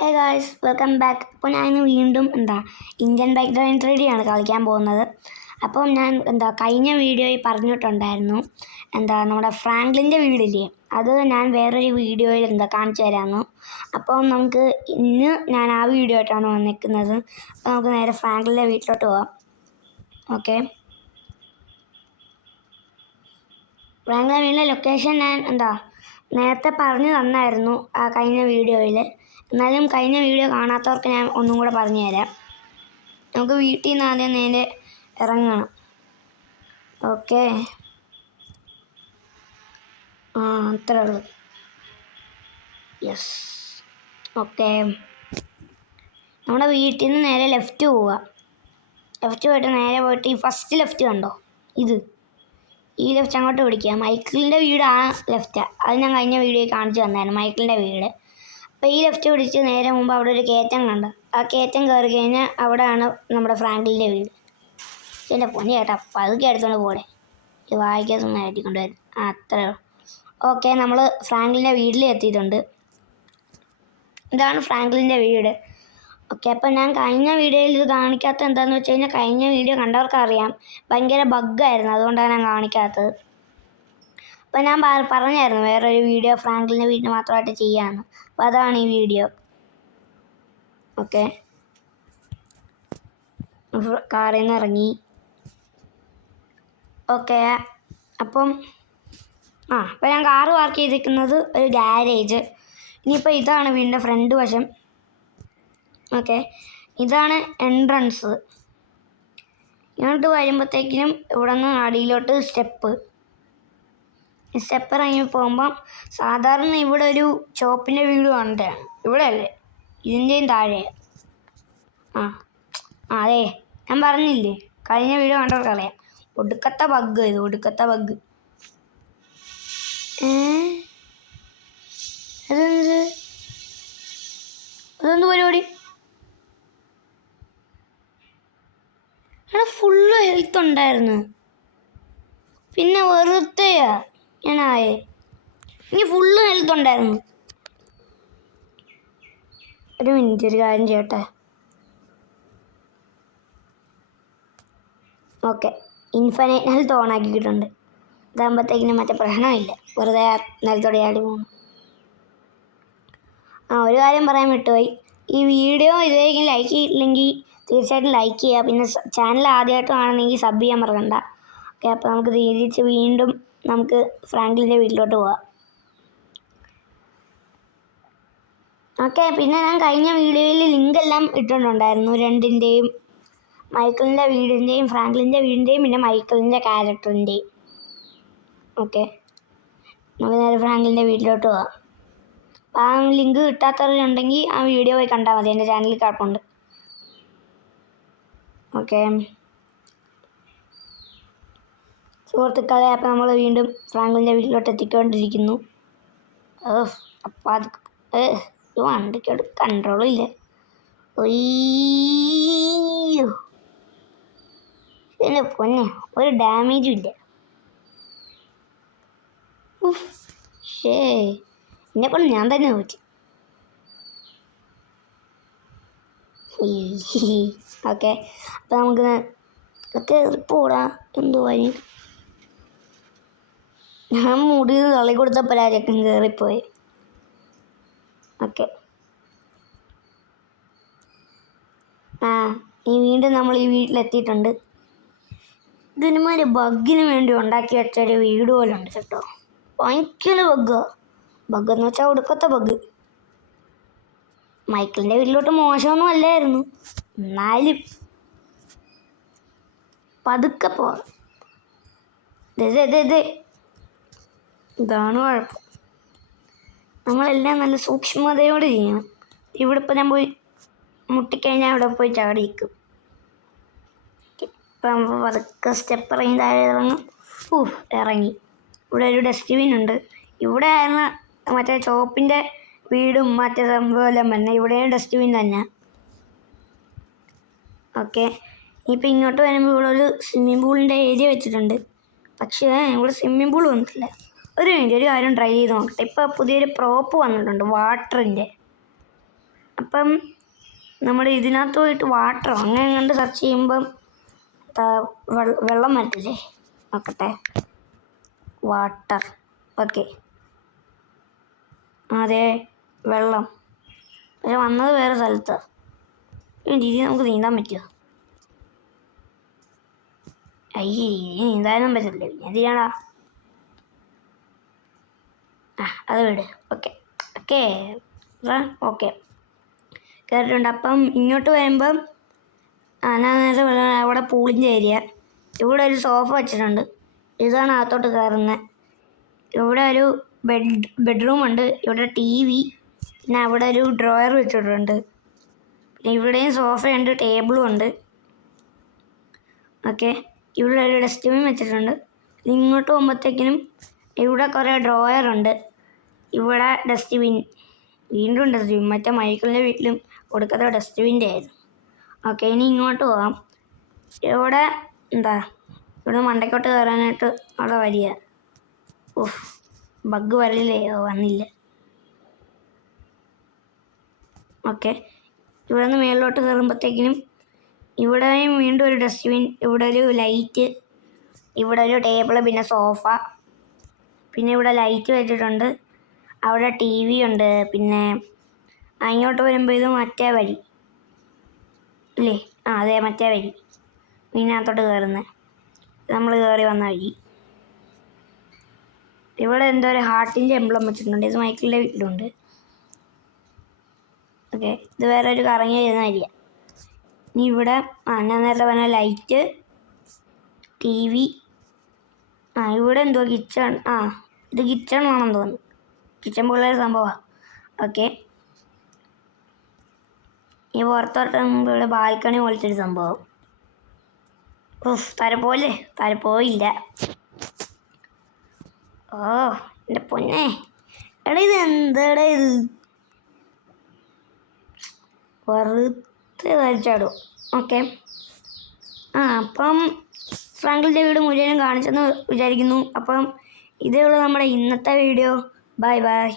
Hey guys, welcome back. അപ്പോൾ ഞാൻ വീണ്ടും ഇന്ത്യൻ ബൈക്ക് ഡ്രൈവിംഗ് 3D ആണ് കളിക്കാൻ പോകുന്നത്. അപ്പം ഞാൻ കഴിഞ്ഞ വീഡിയോയിൽ പറഞ്ഞിട്ടുണ്ടായിരുന്നു നമ്മുടെ ഫ്രാങ്ക്ലിൻ്റെ വീടില്ലേ, അത് ഞാൻ വേറൊരു വീഡിയോയിൽ കാണിച്ചു തരാമെന്നു. അപ്പം നമുക്ക് ഇന്ന് ഞാൻ ആ വീഡിയോ ആയിട്ടാണ് വന്നിരിക്കുന്നത്. അപ്പോൾ നമുക്ക് നേരെ ഫ്രാങ്ക്ലിൻ്റെ വീട്ടിലോട്ട് പോകാം. ഓക്കെ, ഫ്രാങ്ക്ലിൻ്റെ വീടിൻ്റെ ലൊക്കേഷൻ ഞാൻ നേരത്തെ പറഞ്ഞു തന്നായിരുന്നു ആ കഴിഞ്ഞ വീഡിയോയിൽ. എന്നാലും കഴിഞ്ഞ വീഡിയോ കാണാത്തവർക്ക് ഞാൻ ഒന്നും കൂടെ പറഞ്ഞു തരാം. നമുക്ക് വീട്ടിൽ നിന്ന് ആദ്യം നേരെ ഇറങ്ങണം. ഓക്കെ, അത്രേ ഉള്ളൂ. Yes, okay. നമ്മുടെ വീട്ടിൽ നിന്ന് നേരെ ലെഫ്റ്റ് പോവുക. ലെഫ്റ്റ് പോയിട്ട് നേരെ പോയിട്ട് ഈ ഫസ്റ്റ് ലെഫ്റ്റ് കണ്ടോ, ഈ ലെഫ്റ്റ് അങ്ങോട്ട് പിടിക്കുക. മൈക്കിളിൻ്റെ വീട് ആ ലെഫ്റ്റാണ്. അത് ഞാൻ കഴിഞ്ഞ വീഡിയോയിൽ കാണിച്ചു തന്നായിരുന്നു, മൈക്കിളിൻ്റെ വീട്. അപ്പോൾ ഈ ലെഫ്റ്റ് പിടിച്ച് നേരെ മുമ്പ് അവിടെ ഒരു കയറ്റം കണ്ടു. ആ കയറ്റം കയറി കഴിഞ്ഞാൽ അവിടെയാണ് നമ്മുടെ ഫ്രാങ്ക്ലിൻ്റെ വീട്. എൻ്റെ പൊന്നി ചേട്ടാ, പതുക്കെ എടുത്തുകൊണ്ട് പോടെ, ഇത് വായിക്കാത്തൊന്നും ആയിട്ടിക്കൊണ്ട് വരും. അത്രേ ഉള്ളൂ. ഓക്കെ, നമ്മൾ ഫ്രാങ്ക്ലിൻ്റെ വീട്ടിൽ എത്തിയിട്ടുണ്ട്. ഇതാണ് ഫ്രാങ്ക്ലിൻ്റെ വീട്. ഓക്കെ, അപ്പം ഞാൻ കഴിഞ്ഞ വീഡിയോയിൽ ഇത് കാണിക്കാത്തത് എന്താണെന്ന് വെച്ച് കഴിഞ്ഞാൽ, കഴിഞ്ഞ വീഡിയോ കണ്ടവർക്കറിയാം ഭയങ്കര ബഗ്ഗായിരുന്നു, അതുകൊണ്ടാണ് ഞാൻ കാണിക്കാത്തത്. അപ്പം ഞാൻ പറഞ്ഞായിരുന്നു വേറൊരു വീഡിയോ ഫ്രാങ്ക്ലിൻ്റെ വീടിന് മാത്രമായിട്ട് ചെയ്യാമെന്ന്. അപ്പോൾ അതാണ് ഈ വീഡിയോ. ഓക്കെ, കാറിൽ നിന്ന് ഇറങ്ങി. ഓക്കെ, അപ്പം അപ്പോൾ ഞാൻ കാറ് പാർക്ക് ചെയ്തിരിക്കുന്നത് ഒരു ഗാരേജ്. ഇനിയിപ്പോൾ ഇതാണ് വീടിൻ്റെ ഫ്രണ്ട് വശം. ഓക്കെ, ഇതാണ് എൻട്രൻസ്. ഇങ്ങോട്ട് വരുമ്പോഴത്തേക്കിനും ഇവിടെ നിന്ന് അടിയിലോട്ട് സ്റ്റെപ്പ് ഇറങ്ങി പോകുമ്പം സാധാരണ ഇവിടെ ഒരു ചോപ്പിൻ്റെ വീട് കണ്ടാണ്. ഇവിടെ അല്ലേ, ഇതിൻ്റെയും താഴെ. അതെ, ഞാൻ പറഞ്ഞില്ലേ കഴിഞ്ഞ വീഡിയോ കണ്ടവർക്കറിയാം. ഒടുക്കത്തെ ബഗ് ഇത്, ഒടുക്കത്തെ ബഗ്. അതെന്ത് പരിപാടി? ഫുള്ള് ഹെൽത്ത് ഉണ്ടായിരുന്നു, പിന്നെ വെറുതെയാ ഞാനായേ. ഇനി ഫുള്ള് ഹെൽത്ത് ഉണ്ടായിരുന്നു. ഒരു മിനിറ്റ്, ഒരു കാര്യം ചെയ്യട്ടെ. ഓക്കെ, ഇൻഫിനിറ്റ് ഹെൽത്ത് ഓൺ ആക്കിയിട്ടുണ്ട്. ഇതാകുമ്പോഴത്തേക്കിനും മറ്റേ പ്രശ്നമില്ല, വെറുതെ നിലത്തോടെ ആടി പോകുന്നു. ഒരു കാര്യം പറയാൻ വിട്ടുപോയി. ഈ വീഡിയോ ഇതുവരെയും ലൈക്ക് ചെയ്തില്ലെങ്കിൽ തീർച്ചയായിട്ടും ലൈക്ക് ചെയ്യുക. പിന്നെ ചാനൽ ആദ്യമായിട്ട് കാണുന്നെങ്കിൽ സബ് ചെയ്യാൻ മറക്കണ്ട. ഓക്കെ, അപ്പോൾ നമുക്ക് തിരിച്ച് വീണ്ടും നമുക്ക് ഫ്രാങ്ക്ലിൻ്റെ വീട്ടിലോട്ട് പോവാം. ഓക്കെ, പിന്നെ ഞാൻ കഴിഞ്ഞ വീഡിയോയിൽ ലിങ്ക് എല്ലാം ഇട്ടിട്ടുണ്ടായിരുന്നു, രണ്ടിൻ്റെയും, മൈക്കിളിൻ്റെ വീടിൻ്റെയും ഫ്രാങ്ക്ലിൻ്റെ വീടിൻ്റെയും പിന്നെ മൈക്കിളിൻ്റെ ക്യാരക്ടറിൻ്റെയും. ഓക്കെ, നമുക്ക് നേരെ ഫ്രാങ്ക്ലിൻ്റെ വീട്ടിലോട്ട് പോവാം. അപ്പോൾ ആ ലിങ്ക് കിട്ടാത്തവരുണ്ടെങ്കിൽ ആ വീഡിയോ പോയി കണ്ടാൽ മതി, എൻ്റെ ചാനലിൽ കിടപ്പുണ്ട്. ഓക്കെ സുഹൃത്തുക്കളെ, അപ്പോൾ നമ്മൾ വീണ്ടും ഫ്രാങ്ക്ലിൻ്റെ വീട്ടിലോട്ട് എത്തിക്കൊണ്ടിരിക്കുന്നു. അപ്പം അത് വണ്ടിക്കോട് കൺട്രോളില്ല. ഒയ്യോ, എൻ്റെ പൊന്നെ, ഒരു ഡാമേജും ഇല്ല. എന്നെക്കൊണ്ട് ഞാൻ തന്നെ നോക്കി. ഓക്കെ, അപ്പം നമുക്ക് കയറിപ്പോടാ. എന്തുവായി, ഞാൻ മുടി തള്ളി കൊടുത്തപ്പോഴായിരിക്കും കയറിപ്പോയി. ഓക്കെ, വീണ്ടും നമ്മൾ ഈ വീട്ടിലെത്തിയിട്ടുണ്ട്. ഇതിനുമാതിരി ബഗ്ഗിന് വേണ്ടി ഉണ്ടാക്കി വെച്ചൊരു വീട് പോലെ ഉണ്ട് കേട്ടോ. ഭയങ്കര ബഗ്ഗെന്ന് വെച്ചാൽ ഒടുക്കത്തെ ബഗ്. മൈക്കിളിൻ്റെ വീട്ടിലോട്ട് മോശമൊന്നും അല്ലായിരുന്നു, എന്നാലും പതുക്കെ പോവാം. ഇതാണ് കുഴപ്പം. നമ്മളെല്ലാം നല്ല സൂക്ഷ്മതയോടെ ചെയ്യണം. ഇവിടെ ഇപ്പം ഞാൻ പോയി മുട്ടിക്കഴിഞ്ഞാൽ അവിടെ പോയി ചാടിയിരിക്കും. ഇപ്പം നമ്മൾ പതുക്കെ സ്റ്റെപ്പ് ഇറങ്ങി താഴെ ഇറങ്ങും. ഇറങ്ങി. ഇവിടെ ഒരു ഡസ്റ്റ്ബിൻ ഉണ്ട്. ഇവിടെ ആയിരുന്നു മറ്റേ ചോപ്പിൻ്റെ വീടും മറ്റേ സംഭവമെല്ലാം തന്നെ. ഇവിടെയും ഡസ്റ്റ്ബിൻ തന്നെ. ഓക്കെ, ഇപ്പം ഇങ്ങോട്ട് വരുമ്പോൾ ഇവിടെ ഒരു സ്വിമ്മിംഗ് പൂളിൻ്റെ ഏരിയ വെച്ചിട്ടുണ്ട്. പക്ഷേ ഇവിടെ സ്വിമ്മിംഗ് പൂൾ വന്നിട്ടില്ല. ഒരു കാര്യം ട്രൈ ചെയ്ത് നോക്കട്ടെ. ഇപ്പോൾ പുതിയൊരു പ്രോപ്പ് വന്നിട്ടുണ്ട് വാട്ടറിൻ്റെ. അപ്പം നമ്മൾ ഇതിനകത്ത് പോയിട്ട് വാട്ടറോ അങ്ങനെ കണ്ട് സെർച്ച് ചെയ്യുമ്പം വെള്ളം വരത്തില്ലേ? നോക്കട്ടെ. വാട്ടർ. ഓക്കെ, അതെ വെള്ളം. പക്ഷെ വന്നത് വേറെ സ്ഥലത്ത്. രീതി നമുക്ക് നീന്താൻ പറ്റുമോ? അയ്യേ, നീന്താനും പറ്റില്ലേ, എന്ത് ചെയ്യണ? അത് വിട്. ഓക്കെ ഓക്കെ ഓക്കെ കയറിയിട്ടുണ്ട്. അപ്പം ഇങ്ങോട്ട് വരുമ്പം ഞാൻ നേരത്തെ അവിടെ പൂളിൻ്റെ ഏരിയ. ഇവിടെ ഒരു സോഫ വെച്ചിട്ടുണ്ട്. ഇതാണ് അകത്തോട്ട് കയറുന്നത്. ഇവിടെ ഒരു ബെഡ്റൂം ഉണ്ട്. ഇവിടെ TV, പിന്നെ അവിടെ ഒരു ഡ്രോയർ വെച്ചിട്ടുണ്ട്. പിന്നെ ഇവിടെയും സോഫയുണ്ട്, ടേബിളും ഉണ്ട്. ഓക്കെ, ഇവിടെ ഒരു ഡസ്റ്റ്ബിൻ വെച്ചിട്ടുണ്ട്. ഇങ്ങോട്ട് പോകുമ്പോഴത്തേക്കിനും ഇവിടെ കുറേ ഡ്രോയറുണ്ട്. ഇവിടെ ഡസ്റ്റ്ബിൻ, വീണ്ടും ഡസ്റ്റ്ബിൻ. മറ്റേ മൈക്കിളിൻ്റെ വീട്ടിലും കൊടുക്കാത്ത ഡസ്റ്റ്ബിൻ്റെ ആയിരുന്നു. ഓക്കെ, ഇനി ഇങ്ങോട്ട് പോകാം. ഇവിടെ ഇവിടെ മണ്ടയ്ക്കോട്ട് കയറാനായിട്ട് അവിടെ വരിക. ബഗ് വരില്ലേ? വന്നില്ല. ഓക്കെ, ഇവിടെ നിന്ന് മേളിലോട്ട് കയറുമ്പോഴത്തേക്കിനും ഇവിടെയും വീണ്ടും ഒരു ഡസ്റ്റ്ബിൻ, ഇവിടെ ഒരു ലൈറ്റ്, ഇവിടെ ഒരു ടേബിള്, പിന്നെ സോഫ, പിന്നെ ഇവിടെ ലൈറ്റ് വെച്ചിട്ടുണ്ട്. അവിടെ TV ഉണ്ട്. പിന്നെ അങ്ങോട്ട് വരുമ്പോൾ ഇത് മറ്റേ വഴി ഇല്ലേ? അതെ, മറ്റേ വഴി, ഇതിനകത്തോട്ട് കയറുന്നത്. നമ്മൾ കയറി വന്ന വഴി. ഇവിടെ എന്തോ ഒരു ഹാർട്ടിൻ്റെ എംബ്ലം വെച്ചിട്ടുണ്ട്. ഇത് മൈക്കിളിൻ്റെ വീട്ടിലുണ്ട്. ഓക്കെ, ഇത് വേറെ ഒരു കറങ്ങി വരുന്ന വഴിയാണ്. ഇനി ഇവിടെ ഞാൻ നേരത്തെ പറഞ്ഞ ലൈറ്റ്, TV. ഇവിടെ എന്തോ കിച്ചൺ. ഇത് കിച്ചൺ ആണെന്ന് തോന്നുന്നു. കിച്ചൺ പോലൊരു സംഭവമാണ്. ഓക്കെ, ഈ പുറത്തോട്ട് ഇവിടെ ബാൽക്കണി പോലത്തെ ഒരു സംഭവം. തരപ്പോയില്ല. എൻ്റെ പൊന്നെ, എടാ ഇത് എന്താടാ ഇത്? വെറുതെ വലിച്ചാടും. ഓക്കെ, അപ്പം ഫ്രാങ്കിളിൻ്റെ വീട് മുഴുവനും കാണിച്ചെന്ന് വിചാരിക്കുന്നു. അപ്പം ഇതേ ഉള്ളൂ നമ്മുടെ ഇന്നത്തെ വീഡിയോ. Bye bye.